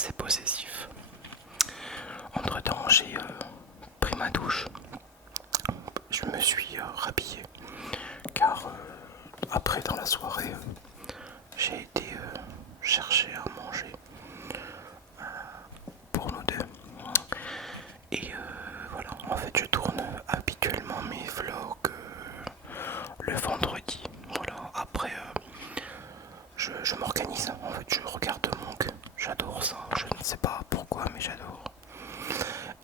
assez possessif. Entre temps, j'ai pris ma douche. Je me suis rhabillé car après dans la soirée j'ai été chercher à manger pour nous deux. Et voilà, en fait je tourne habituellement mes vlogs le vendredi. Voilà, après je m'organise, en fait je regarde Monk, j'adore ça, je ne sais pas pourquoi mais j'adore.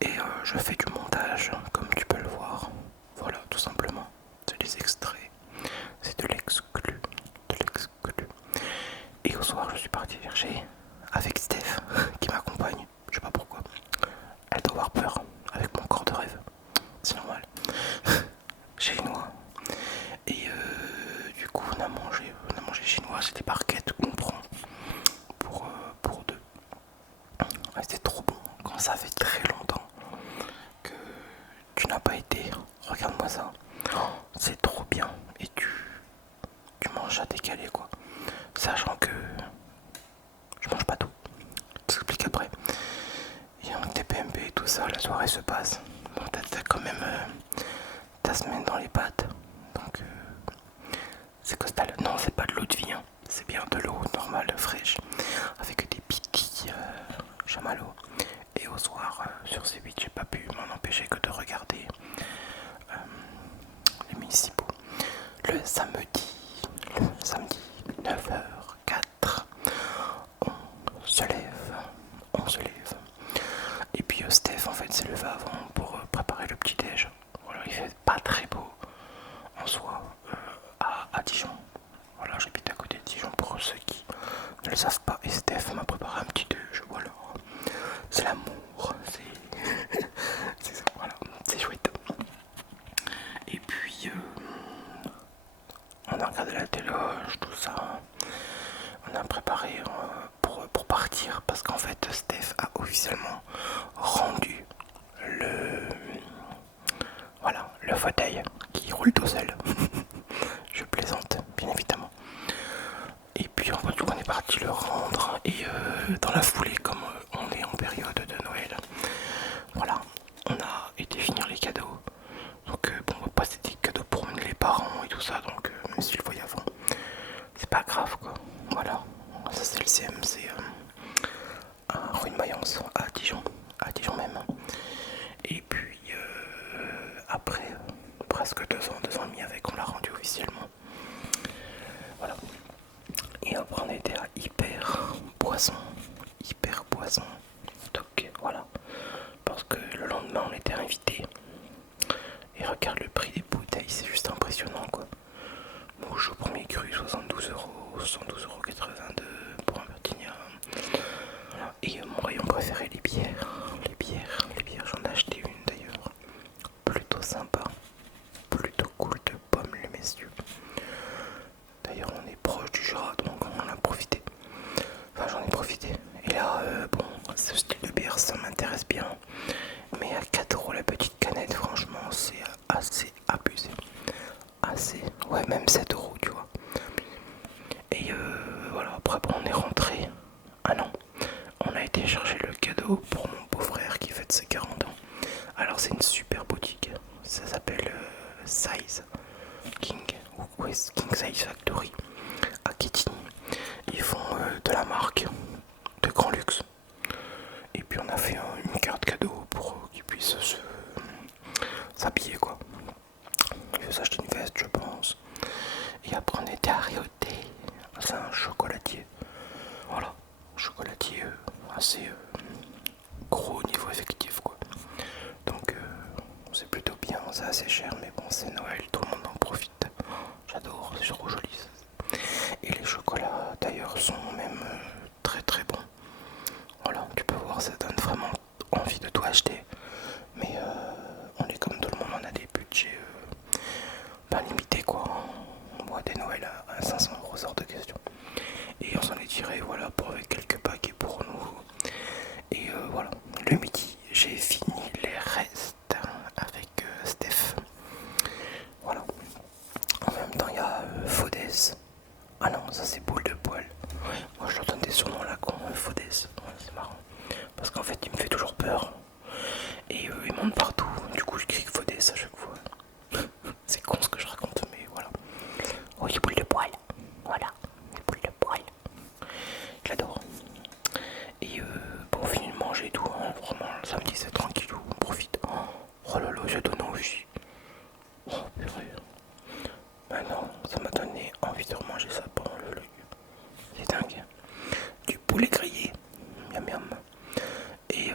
Et je fais du montage comme tu peux le voir. Voilà, tout simplement. C'est des extraits. C'est de l'exclu. De l'exclu. Et au soir, je suis parti chercher avec Steph qui m'accompagne. Je sais pas pourquoi. Elle doit avoir peur avec mon corps de rêve. C'est normal. Chinois. Et du coup, on a mangé chinois. C'était barquette qu'on prend pour deux. Ouais, c'était trop bon. Quand ça fait très longtemps que tu n'as pas été, regarde-moi ça. Oh, c'est trop bien. Et tu manges à décaler quoi. Sachant que je mange pas tout. Je t'explique après. Il y a un TPMP et tout ça, la soirée se passe. Bon, t'as quand même ta semaine dans les pattes. Donc c'est costal. Non, c'est pas de l'eau de vie, hein. C'est bien de l'eau normale, fraîche. Avec des piquilles chamallows. Et au soir, sur C8, j'ai pas pu m'en empêcher que de regarder les municipaux. Le samedi 9h04, on se lève. Et puis Steph en fait s'est levé avant pour préparer le petit déj. Voilà, il fait pas très beau en soi à Dijon. Voilà, j'habite à côté de Dijon pour ceux qui ne le savent pas. Et Steph m'a préparé un petit déj. Voilà, c'est l'amour, voilà, c'est chouette. Et puis on a regardé la téloge, tout ça. On a préparé pour partir parce qu'en fait Steph a officiellement rendu le voilà le fauteuil qui roule tout seul. Je plaisante bien évidemment. Et puis en fait on est parti le rendre et dans la foulée comme on est en période de Noël, voilà, on a été finir les cadeaux. Donc bon, on va passer des cadeaux pour les parents et tout ça, donc même s'il faut y avant, c'est pas grave quoi. Voilà, ça c'est le CMC à rue de Mayence, à Dijon même. Et puis après presque 2 ans et demi avec, on l'a rendu officiellement. Voilà. Et après on était à Hyper Poisson. Donc voilà. Parce que le lendemain on était invité. Et regarde le prix des bouteilles, c'est juste impressionnant quoi. Mouche au premier cru, 72 euros, 72,82 € pour un Martinia. Et mon rayon préféré, les bières. J'en ai acheté une d'ailleurs. Plutôt sympa, plutôt cool de pommes les messieurs. D'ailleurs on est proche du Jura donc on en a profité. Enfin j'en ai profité. Et là bon, ce style de bière ça m'intéresse bien. Mais à 4 € la petite canette, franchement c'est assez abusé. Ouais, même 7 € tu vois. Et voilà, après bon, on est rentré. Ah non, on a été chercher le cadeau pour mon beau-frère qui fête ses 40 ans. Alors c'est une super boutique, ça s'appelle Size King, ou King Size Factory à Quetigny. Ils font de la marque de grand luxe. Et puis on a fait une carte cadeau pour qu'ils puissent s'habiller quoi. Il veut s'acheter une veste je pense. Et après on était à Rioté, c'est un chocolatier. Voilà, chocolatier assez gros au niveau effectif quoi. Donc c'est plutôt bien, c'est assez cher mais bon c'est Noël, tout le monde en profite. J'adore, c'est trop joli. Et les chocolats d'ailleurs sont même très très bons. Voilà, tu peux voir, ça donne vraiment envie de tout acheter. Mais on est comme tout le monde, on a des budgets pas limités quoi. Moi des Noëls à 500 € hors de question. Et on s'en est tiré voilà pour avec quelques paquets pour nous. Et voilà, le midi j'ai fini les restes avec Steph. Voilà. En même temps il y a Faudès. Ah non, ça c'est boule de poil. Ouais, moi je leur donne des surnoms là con, Faudès. Ouais, c'est marrant. je l'adore. Et bon, on finit de manger et tout, hein. Vraiment le samedi c'est tranquille, on profite. Oh là là, j'ai donné envie. Oh purée. Maintenant, ça m'a donné envie de remanger ça pendant le vlog. C'est dingue. Du poulet grillé, miam miam. Et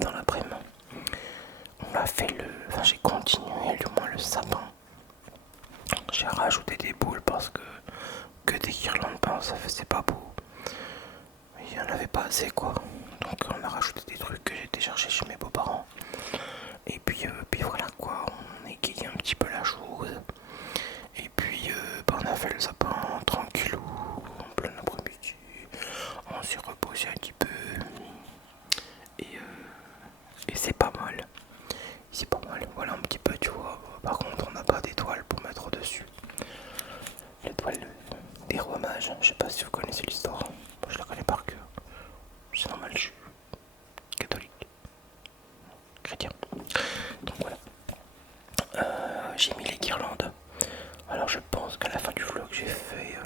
dans l'après-midi, on a fait le. Enfin, j'ai continué du moins le sapin. J'ai rajouté des boules parce que des guirlandes, ben, ça faisait pas beau. Il n'y en avait pas assez quoi. Donc on a rajouté des trucs que j'ai été chercher chez mes beaux-parents. Et puis voilà quoi, on a égayé un petit peu la chose. Et puis ben, on a fait le sapin tranquillou, en plein après-midi. On s'est reposé un petit peu. Et c'est pas mal. C'est pas mal, voilà un petit peu tu vois. Par contre on n'a pas d'étoiles pour mettre au-dessus. L'étoile des rois mages, je sais pas si vous connaissez l'histoire. Moi je la connais par cœur. C'est normal, je suis catholique, chrétien. Donc voilà. J'ai mis les guirlandes. Alors je pense qu'à la fin du vlog j'ai fait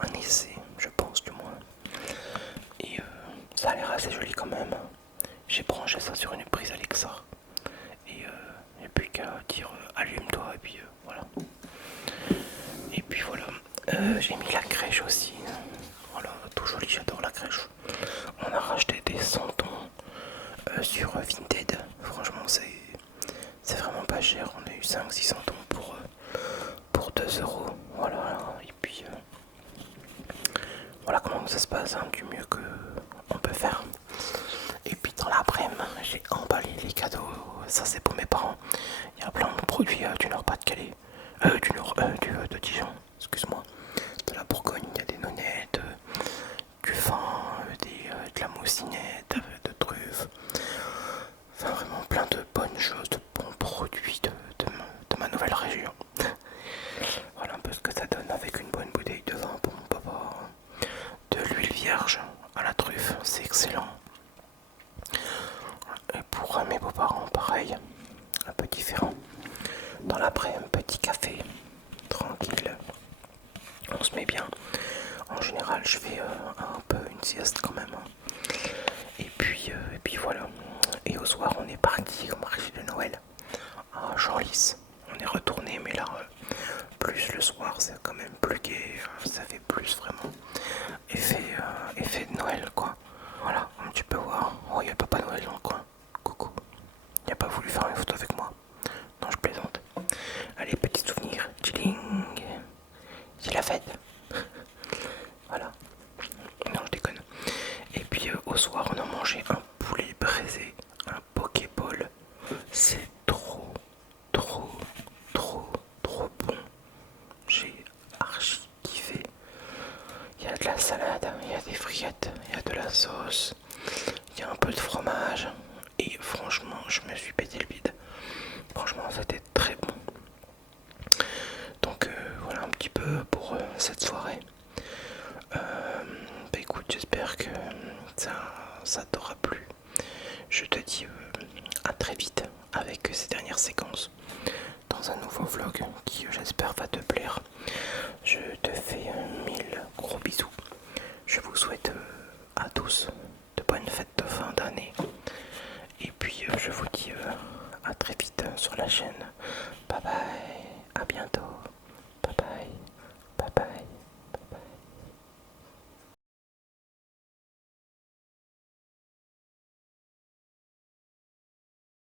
un essai, je pense du moins. Et ça a l'air assez joli quand même. J'ai branché ça sur une prise Alexa. Et il n'y a plus qu'à dire allume-toi et puis voilà. Et puis voilà. J'ai mis la crèche aussi. Voilà, tout joli, j'adore la crèche. On a racheté des santons sur Vinted. Franchement c'est vraiment pas cher. On a eu 5-6 santons pour 2 euros. Voilà. Et puis voilà comment ça se passe, hein, du mieux que on peut faire. Et puis dans l'après-midi, j'ai emballé les cadeaux. Ça c'est pour mes parents. Il y a plein de produits du Nord-Pas-de-Calais. De Dijon, excuse-moi. De la Bourgogne, il y a des nonnettes, du vin, de la moussinette, de truffes. Enfin vraiment plein de bonnes choses, de bons produits de ma nouvelle région. Voilà un peu ce que ça donne avec une bonne bouteille de vin pour mon papa. De l'huile vierge à la truffe, c'est excellent. Et pour mes beaux-parents, pareil, un peu différent. Dans l'après, un petit café, tranquille. On se met bien. En général, je fais un peu une sieste quand même. Et puis voilà. Et au soir, on est parti au marché de Noël à Genlis. On est retourné, mais là, plus le soir, c'est quand même plus gai. Ça fait plus vraiment effet de Noël, quoi. Voilà, tu peux voir. Oh, il y a Papa Noël dans le coin. Coucou. Il n'a pas voulu faire une photo avec moi. Non, je plaisante. Allez, petit souvenir. Chilling. C'est la fête. Voilà. Non, je déconne. Et puis au soir, on a mangé un poulet braisé, un pokéball. C'est trop, trop, trop, trop bon. J'ai archi kiffé. Il y a de la salade, il y a des friettes, il y a de la sauce, il y a un peu de fromage. Et franchement, je me suis pété le bide. Franchement, c'était très bon. Donc voilà un petit peu pour cette soirée. Bah écoute, j'espère que ça t'aura plu. Je te dis à très vite avec ces dernières séquences dans un nouveau vlog qui j'espère va te plaire. Je te fais 1000 gros bisous. Je vous souhaite à tous de bonnes fêtes de fin d'année. Et puis je vous dis à très vite sur la chaîne. Bye bye, à bientôt.